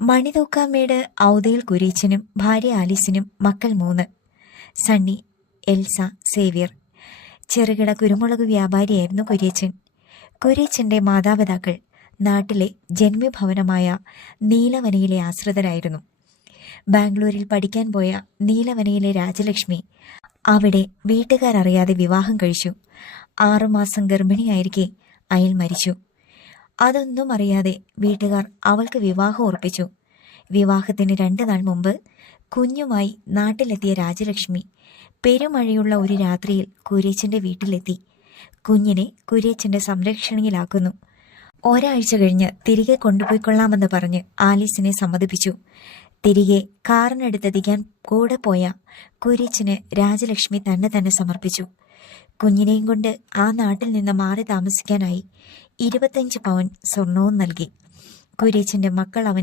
മണിതൂക്കാമേട് ഔദയിൽ കുരീച്ചനും ഭാര്യ ആലീസിനും മക്കൾ 3. Sunny, Elsa, Xavier. ചെറുകിട കുരുമുളക് വ്യാപാരിയായിരുന്നു കുര്യച്ചൻ. കുര്യച്ചന്റെ മാതാപിതാക്കൾ നാട്ടിലെ ജന്മഭവനമായ നീലവനയിലെ ആശ്രിതരായിരുന്നു. ബാംഗ്ലൂരിൽ പഠിക്കാൻ പോയ നീലവനയിലെ രാജലക്ഷ്മി അവിടെ വീട്ടുകാരറിയാതെ വിവാഹം കഴിച്ചു. 6 മാസം ഗർഭിണിയായിരിക്കെ അയാൾ മരിച്ചു. അതൊന്നും അറിയാതെ വീട്ടുകാർ അവൾക്ക് വിവാഹം ഉറപ്പിച്ചു. വിവാഹത്തിന് 2 നാൾ മുമ്പ് കുഞ്ഞുമായി നാട്ടിലെത്തിയ രാജലക്ഷ്മി പെരുമഴയുള്ള ഒരു രാത്രിയിൽ കുര്യച്ചന്റെ വീട്ടിലെത്തി. കുഞ്ഞിനെ കുര്യച്ചന്റെ സംരക്ഷണയിലാക്കുന്നു. ഒരാഴ്ച കഴിഞ്ഞ് തിരികെ കൊണ്ടുപോയിക്കൊള്ളാമെന്ന് പറഞ്ഞ് ആലീസിനെ സമ്മതിപ്പിച്ചു. തിരികെ കാറിനടുത്തെത്തിക്കാൻ കൂടെ പോയ കുര്യച്ചന് രാജലക്ഷ്മി തന്നെ സമർപ്പിച്ചു. കുഞ്ഞിനെയും കൊണ്ട് ആ നാട്ടിൽ നിന്ന് മാറി താമസിക്കാനായി 25 പവൻ സ്വർണവും നൽകി. കുര്യച്ചന്റെ മക്കൾ അവന്